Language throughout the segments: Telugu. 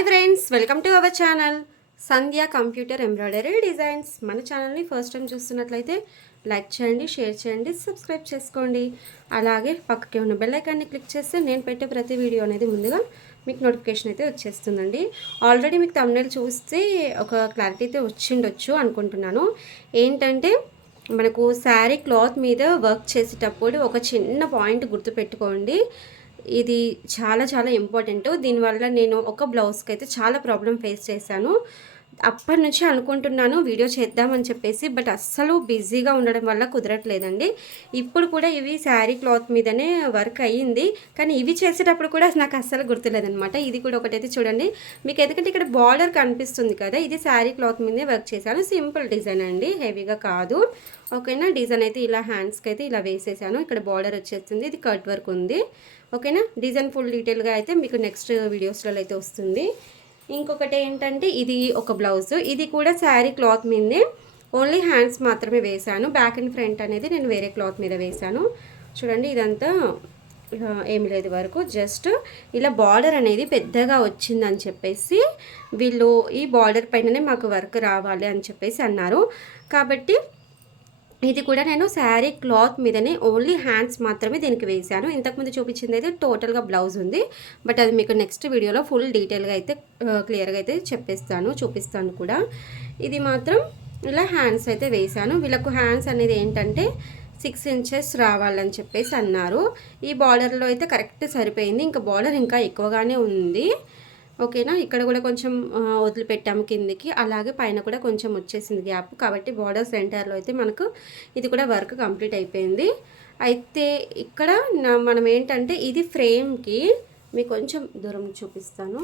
Hi friends welcome to our channel. Sandhya computer embroidery designs. మన ఛానల్ని ఫస్ట్ టైం చూస్తున్నట్లయితే లైక్ చేయండి షేర్ చేయండి సబ్స్క్రైబ్ చేసుకోండి. అలాగే పక్కకి ఉన్న బెల్లైకాన్ని క్లిక్ చేస్తే నేను పెట్టే ప్రతి వీడియో అనేది ముందుగా మీకు నోటిఫికేషన్ అయితే వచ్చేస్తుందండి. ఆల్రెడీ మీకు తమిళ చూస్తే ఒక క్లారిటీ అయితే వచ్చిండొచ్చు అనుకుంటున్నాను. ఏంటంటే మనకు శారీ క్లాత్ మీద వర్క్ చేసేటప్పుడు ఒక చిన్న పాయింట్ గుర్తుపెట్టుకోండి. ఇది చాలా చాలా ఇంపార్టెంట్ దీనివల్ల నేను ఒక బ్లౌజ్కి అయితే చాలా ప్రాబ్లం ఫేస్ చేశాను. అప్పటి నుంచి అనుకుంటున్నాను వీడియో చేద్దామని చెప్పేసి బట్ అస్సలు బిజీగా ఉండడం వల్ల కుదరట్లేదండి. ఇప్పుడు కూడా ఇవి శారీ క్లాత్ మీదనే వర్క్ అయ్యింది. కానీ ఇవి చేసేటప్పుడు కూడా నాకు అస్సలు గుర్తులేదనమాట ఇది కూడా ఒకటైతే చూడండి. మీకు ఎందుకంటే ఇక్కడ బార్డర్ కనిపిస్తుంది కదా ఇది శారీ క్లాత్ మీదే వర్క్ చేశాను. సింపుల్ డిజైన్ అండి హెవీగా కాదు. ఓకేనా? డిజైన్ అయితే ఇలా హ్యాండ్స్కి అయితే ఇలా వేసేసాను. ఇక్కడ బార్డర్ వచ్చేస్తుంది. ఇది కట్ వర్క్ ఉంది. ఓకేనా? డిజైన్ ఫుల్ డీటెయిల్గా అయితే మీకు నెక్స్ట్ వీడియోస్లో అయితే వస్తుంది. ఇంకొకటి ఏంటంటే ఇది ఒక బ్లౌజ్. ఇది కూడా శారీ క్లాత్ మీదే. ఓన్లీ హ్యాండ్స్ మాత్రమే వేశాను. బ్యాక్ అండ్ ఫ్రంట్ అనేది నేను వేరే క్లాత్ మీద వేశాను. చూడండి ఇదంతా ఏమి లేదు వరకు. జస్ట్ ఇలా బార్డర్ అనేది పెద్దగా వచ్చిందని చెప్పేసి వీళ్ళు ఈ బార్డర్ పైననే మాకు వర్క్ రావాలి అని చెప్పేసి అన్నారు. కాబట్టి ఇది కూడా నేను శారీ క్లాత్ మీదనే ఓన్లీ హ్యాండ్స్ మాత్రమే దీనికి వేశాను. ఇంతకుముందు చూపించింది అయితే టోటల్గా బ్లౌజ్ ఉంది. బట్ అది మీకు నెక్స్ట్ వీడియోలో ఫుల్ డీటెయిల్గా అయితే క్లియర్గా అయితే చెప్పేస్తాను చూపిస్తాను కూడా. ఇది మాత్రం ఇలా హ్యాండ్స్ అయితే వేశాను. వీళ్ళకు హ్యాండ్స్ అనేది ఏంటంటే సిక్స్ ఇంచెస్ రావాలని చెప్పేసి అన్నారు. ఈ బార్డర్లో అయితే కరెక్ట్ సరిపోయింది. ఇంకా బార్డర్ ఇంకా ఎక్కువగానే ఉంది. ఓకేనా? ఇక్కడ కూడా కొంచెం వదిలిపెట్టాము కిందికి. అలాగే పైన కూడా కొంచెం వచ్చేసింది గ్యాప్. కాబట్టి బార్డర్ సెంటర్లో అయితే మనకు ఇది కూడా వర్క్ కంప్లీట్ అయిపోయింది. అయితే ఇక్కడ మనం ఏంటంటే ఇది ఫ్రేమ్కి మీకు కొంచెం దూరం చూపిస్తాను.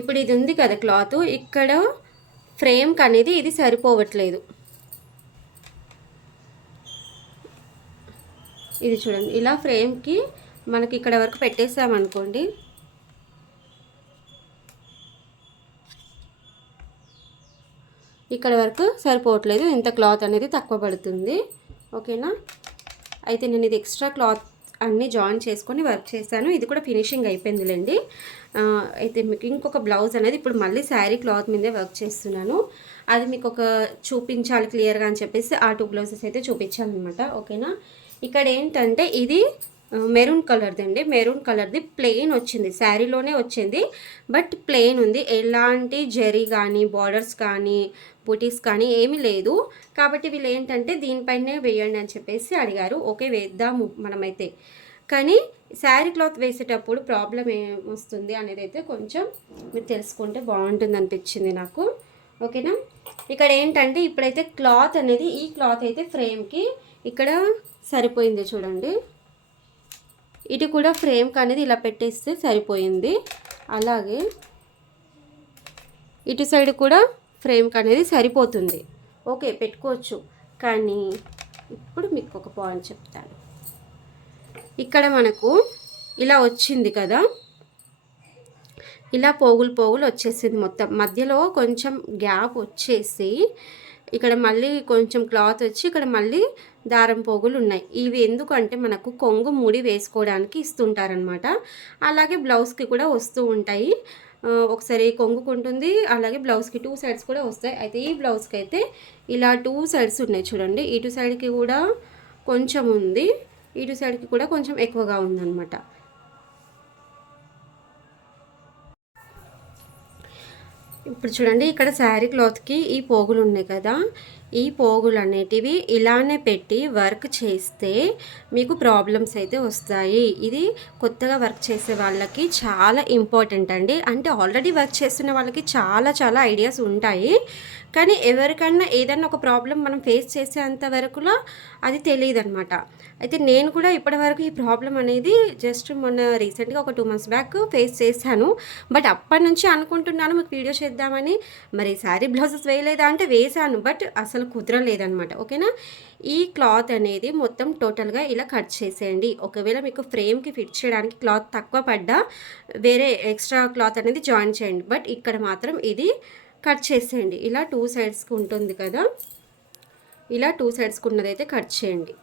ఇప్పుడు ఇది ఉంది కదా క్లాత్. ఇక్కడ ఫ్రేమ్కి అనేది ఇది సరిపోవట్లేదు. ఇది చూడండి. ఇలా ఫ్రేమ్కి మనకి ఇక్కడ వరకు పెట్టేసామనుకోండి. ఇక్కడ వరకు సరిపోవట్లేదు. ఇంత క్లాత్ అనేది తక్కువ పడుతుంది. ఓకేనా? అయితే నేను ఇది ఎక్స్ట్రా క్లాత్ అన్నీ జాయిన్ చేసుకొని వర్క్ చేశాను. ఇది కూడా ఫినిషింగ్ అయిపోయిందిలేండి. అయితే మీకు ఇంకొక బ్లౌజ్ అనేది ఇప్పుడు మళ్ళీ శారీ క్లాత్ మీదే వర్క్ చేస్తున్నాను. అది మీకు ఒక చూపించాలి క్లియర్గా అని చెప్పేసి ఆ టూ బ్లౌజెస్ అయితే చూపించాను అనమాట ఓకేనా? ఇక్కడ ఏంటంటే ఇది మెరూన్ కలర్ది అండి. మెరూన్ కలర్ది ప్లెయిన్ వచ్చింది. శారీలోనే వచ్చింది. బట్ ప్లెయిన్ ఉంది. ఎలాంటి జరీ కానీ బార్డర్స్ కానీ బుటీస్ కానీ ఏమీ లేదు. కాబట్టి వీళ్ళు ఏంటంటే దీనిపైనే వేయండి అని చెప్పేసి అడిగారు. ఓకే వేద్దాము మనమైతే. కానీ శారీ క్లాత్ వేసేటప్పుడు ప్రాబ్లం ఏమొస్తుంది అనేది అయితే కొంచెం మీరు తెలుసుకుంటే బాగుంటుంది అనిపించింది నాకు. ఓకేనా? ఇక్కడ ఏంటంటే ఇప్పుడైతే క్లాత్ అనేది ఈ క్లాత్ అయితే ఫ్రేమ్కి ఇక్కడ సరిపోయింది చూడండి. ఇటు కూడా ఫ్రేమ్కి అనేది ఇలా పెట్టేస్తే సరిపోయింది. అలాగే ఇటు సైడ్ కూడా ఫ్రేమ్కి అనేది సరిపోతుంది. ఓకే పెట్టుకోవచ్చు. కానీ ఇప్పుడు మీకు ఒక పాయింట్ చెప్తాను. ఇక్కడ మనకు ఇలా వచ్చింది కదా. ఇలా పోగులు పోగులు వచ్చేసింది మొత్తం. మధ్యలో కొంచెం గ్యాప్ వచ్చేసి ఇక్కడ మళ్ళీ కొంచెం క్లాత్ వచ్చి ఇక్కడ మళ్ళీ దారం పోగులు ఉన్నాయి. ఇవి ఎందుకంటే మనకు కొంగు ముడి వేసుకోవడానికి ఇస్తుంటారనమాట అలాగే బ్లౌజ్కి కూడా వస్తూ ఉంటాయి. ఒకసారి కొంగుకుంటుంది. అలాగే బ్లౌజ్కి టూ సైడ్స్ కూడా వస్తాయి. అయితే ఈ బ్లౌజ్కి అయితే ఇలా టూ సైడ్స్ ఉన్నాయి చూడండి. ఇటు సైడ్కి కూడా కొంచెం ఉంది. ఇటు సైడ్కి కూడా కొంచెం ఎక్కువగా ఉందన్నమాట. ఇప్పుడు చూడండి ఇక్కడ శారీ క్లాత్కి ఈ పోగులు ఉన్నాయి కదా. ఈ పోగులు అనేటివి ఇలానే పెట్టి వర్క్ చేస్తే మీకు ప్రాబ్లమ్స్ అయితే వస్తాయి. ఇది కొత్తగా వర్క్ చేసే వాళ్ళకి చాలా ఇంపార్టెంట్ అండి. అంటే ఆల్రెడీ వర్క్ చేస్తున్న వాళ్ళకి చాలా చాలా ఐడియాస్ ఉంటాయి. కానీ ఎవరికన్నా ఏదన్నా ఒక ప్రాబ్లం మనం ఫేస్ చేసేంత వరకులో అది తెలియదు అనమాట అయితే నేను కూడా ఇప్పటివరకు ఈ ప్రాబ్లం అనేది జస్ట్ మొన్న రీసెంట్గా ఒక టూ మంత్స్ బ్యాక్ ఫేస్ చేశాను. బట్ అప్పటి నుంచి అనుకుంటున్నాను మీకు వీడియో చేద్దామని. మరి శారీ బ్లౌజెస్ వేయలేదా అంటే వేశాను. బట్ అసలు కుదరలేదనమాట ఓకేనా? ఈ క్లాత్ అనేది మొత్తం టోటల్గా ఇలా కట్ చేసేయండి. ఒకవేళ మీకు ఫ్రేమ్కి ఫిట్ చేయడానికి క్లాత్ తక్కువ పడ్డా వేరే ఎక్స్ట్రా క్లాత్ అనేది జాయిన్ చేయండి. బట్ ఇక్కడ మాత్రం ఇది కట్ చేసేయండి. ఇలా టూ సైడ్స్కి ఉంటుంది కదా. ఇలా టూ సైడ్స్కి ఉన్నదైతే కట్ చేయండి.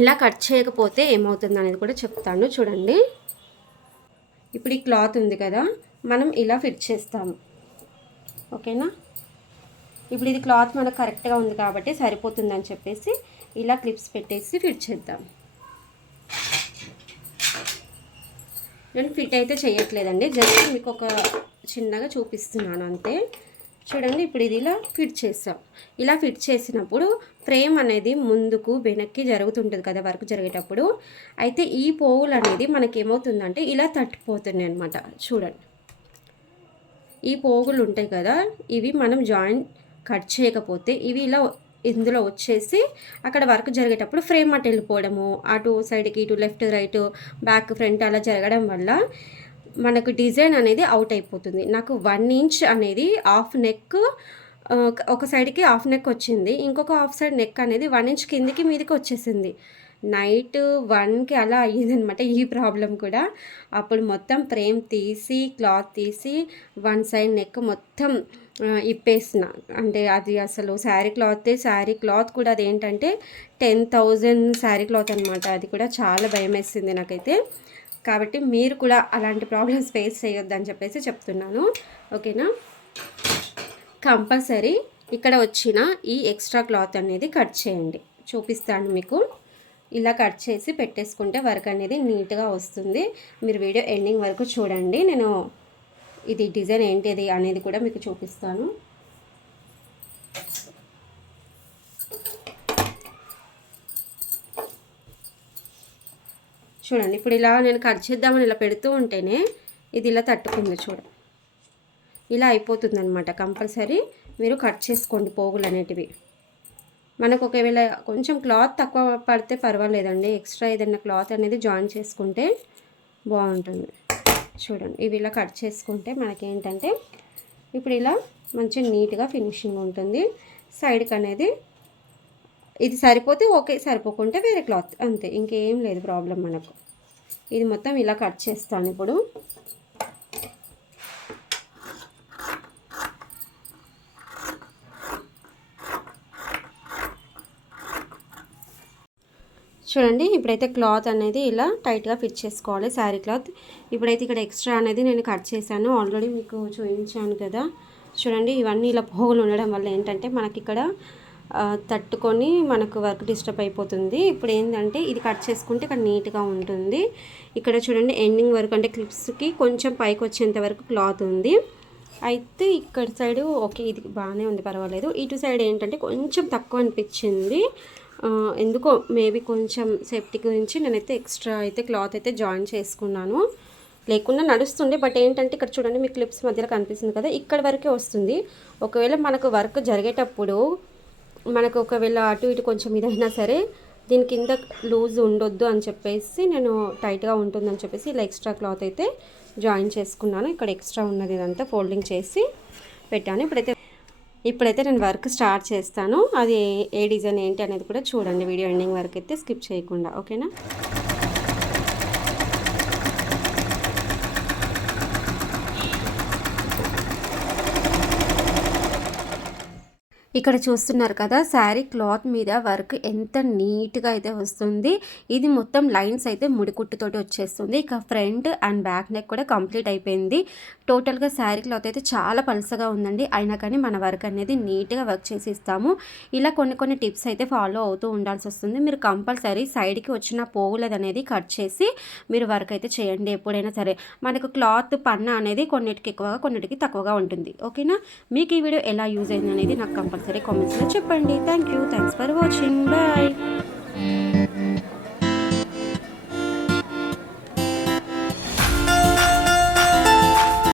ఇలా కట్ చేయకపోతే ఏమవుతుంది అనేది కూడా చెప్తాను. చూడండి. ఇప్పుడు ఈ క్లాత్ ఉంది కదా. మనం ఇలా ఫిట్ చేస్తాము. ఓకేనా? ఇప్పుడు ఇది క్లాత్ మనకు కరెక్ట్గా ఉంది కాబట్టి సరిపోతుందని చెప్పేసి ఇలా క్లిప్స్ పెట్టేసి ఫిట్ చేద్దాం. నేను ఫిట్ అయితే చేయట్లేదండి జస్ట్ మీకు ఒక చిన్నగా చూపిస్తున్నాను అంతే. చూడండి ఇప్పుడు ఇది ఇలా ఫిట్ చేస్తాం ఇలా ఫిట్ చేసినప్పుడు ఫ్రేమ్ అనేది ముందుకు వెనక్కి జరుగుతుంటుంది కదా వర్క్ జరిగేటప్పుడు. అయితే ఈ పోగులు అనేది మనకి ఏమవుతుందంటే ఇలా తట్టిపోతున్నాయి అనమాట చూడండి. ఈ పోగులు ఉంటాయి కదా ఇవి మనం జాయింట్ కట్ చేయకపోతే ఇవి ఇలా ఇందులో వచ్చేసి అక్కడ వర్క్ జరిగేటప్పుడు ఫ్రేమ్ అటు వెళ్ళిపోవడము అటు సైడ్కి ఇటు లెఫ్ట్ రైట్ బ్యాక్ ఫ్రంట్ అలా జరగడం వల్ల మనకు డిజైన్ అనేది అవుట్ అయిపోతుంది. నాకు వన్ ఇంచ్ అనేది హాఫ్ నెక్ ఒక సైడ్కి హాఫ్ నెక్ వచ్చింది. ఇంకొక హాఫ్ సైడ్ నెక్ అనేది వన్ ఇంచ్ కిందికి మీదకి వచ్చేసింది. నైట్ వన్కి అలా అయ్యిందనమాట ఈ ప్రాబ్లం కూడా. అప్పుడు మొత్తం ఫ్రేమ్ తీసి క్లాత్ తీసి వన్ సైడ్ నెక్ మొత్తం ఇప్పేసిన. అంటే అది అసలు శారీ క్లాత్ శారీ క్లాత్ కూడా అదేంటంటే టెన్ థౌజండ్ శారీ క్లాత్ అనమాట. అది కూడా చాలా భయం వేసింది నాకైతే. కాబట్టి మీరు కూడా అలాంటి ప్రాబ్లమ్స్ ఫేస్ చేయొద్దని చెప్పేసి చెప్తున్నాను. ఓకేనా? కంపల్సరీ ఇక్కడ వచ్చిన ఈ ఎక్స్ట్రా క్లాత్ అనేది కట్ చేయండి. చూపిస్తాను మీకు. ఇలా కట్ చేసి పెట్టేసుకుంటే వర్క్ అనేది నీట్గా వస్తుంది. మీరు వీడియో ఎండింగ్ వరకు చూడండి. నేను ఇది డిజైన్ ఏంటిది అనేది కూడా మీకు చూపిస్తాను. చూడండి ఇప్పుడు ఇలా నేను కట్ చేద్దామని ఇలా పెడుతూ ఉంటేనే ఇది ఇలా తట్టుకుంది చూడండి ఇలా అయిపోతుంది అనమాట కంపల్సరీ మీరు కట్ చేసుకోండి పోగులు అనేటివి. మనకు ఒకవేళ కొంచెం క్లాత్ తక్కువ పడితే పర్వాలేదండి. ఎక్స్ట్రా ఏదైనా క్లాత్ అనేది జాయిన్ చేసుకుంటే బాగుంటుంది. చూడండి ఇవి ఇలా కట్ చేసుకుంటే మనకేంటంటే ఇప్పుడు ఇలా మంచి నీట్గా ఫినిషింగ్ ఉంటుంది. సైడ్కి అనేది ఇది సరిపోతే ఓకే సరిపోకుంటే వేరే క్లాత్ అంతే ఇంకేం లేదు ప్రాబ్లం మనకు. ఇది మొత్తం ఇలా కట్ చేస్తాను ఇప్పుడు. చూడండి ఇప్పుడైతే క్లాత్ అనేది ఇలా టైట్గా ఫిట్ చేసుకోవాలి శారీ క్లాత్. ఇప్పుడైతే ఇక్కడ ఎక్స్ట్రా అనేది నేను కట్ చేశాను ఆల్రెడీ మీకు చూపించాను కదా. చూడండి ఇవన్నీ ఇలా పోగులు ఉండడం వల్ల ఏంటంటే మనకి ఇక్కడ తట్టుకొని మనకు వర్క్ డిస్టర్బ్ అయిపోతుంది. ఇప్పుడు ఏంటంటే ఇది కట్ చేసుకుంటే ఇక్కడ నీట్గా ఉంటుంది. ఇక్కడ చూడండి ఎండింగ్ వరకు అంటే క్లిప్స్కి కొంచెం పైకి వచ్చేంత వరకు క్లాత్ ఉంది. అయితే ఇక్కడ సైడ్ ఓకే ఇది బాగానే ఉంది పర్వాలేదు. ఇటు సైడ్ ఏంటంటే కొంచెం తక్కువ అనిపించింది. ఎందుకో మేబీ కొంచెం సేఫ్టీ గురించి నేనైతే ఎక్స్ట్రా అయితే క్లాత్ అయితే జాయిన్ చేసుకున్నాను. లేకుండా నడుస్తుండే బట్ ఏంటంటే ఇక్కడ చూడండి మీ క్లిప్స్ మధ్యలో కనిపిస్తుంది కదా ఇక్కడ వరకే వస్తుంది. ఒకవేళ మనకు వర్క్ జరిగేటప్పుడు మనకు ఒకవేళ అటు ఇటు కొంచెం ఇదైనా సరే దీని కింద లూజ్ ఉండొద్దు అని చెప్పేసి నేను టైట్గా ఉంటుందని చెప్పేసి ఇలా ఎక్స్ట్రా క్లాత్ అయితే జాయిన్ చేసుకున్నాను. ఇక్కడ ఎక్స్ట్రా ఉన్నది ఇదంతా ఫోల్డింగ్ చేసి పెట్టాను. ఇప్పుడైతే ఇప్పుడైతే నేను వర్క్ స్టార్ట్ చేస్తాను. అది ఏ డిజైన్ ఏంటి అనేది కూడా చూడండి. వీడియో ఎండింగ్ వరకు అయితే స్కిప్ చేయకుండా. ఓకేనా? ఇక్కడ చూస్తున్నారు కదా శారీ క్లాత్ మీద వర్క్ ఎంత నీట్గా అయితే వస్తుంది. ఇది మొత్తం లైన్స్ అయితే ముడికుట్టుతోటి వచ్చేస్తుంది. ఇక ఫ్రంట్ అండ్ బ్యాక్ నెక్ కూడా కంప్లీట్ అయిపోయింది. టోటల్గా శారీ క్లాత్ అయితే చాలా పలసగా ఉందండి. అయినా కానీ మన వర్క్ అనేది నీట్గా వర్క్ చేసి ఇస్తాము ఇలా కొన్ని కొన్ని టిప్స్ అయితే ఫాలో అవుతూ ఉండాల్సి వస్తుంది. మీరు కంపల్సరీ సైడ్కి వచ్చిన పోగులది అనేది కట్ చేసి మీరు వర్క్ అయితే చేయండి. ఎప్పుడైనా సరే మనకు క్లాత్ పన్న అనేది కొన్నిటికి ఎక్కువగా కొన్నిటికి తక్కువగా ఉంటుంది. ఓకేనా? మీకు ఈ వీడియో ఎలా యూజ్ అయింది అనేది నాకు కంపల్సరీ సరే కామెంట్స్లో చెప్పండి. Thank you thanks for watching bye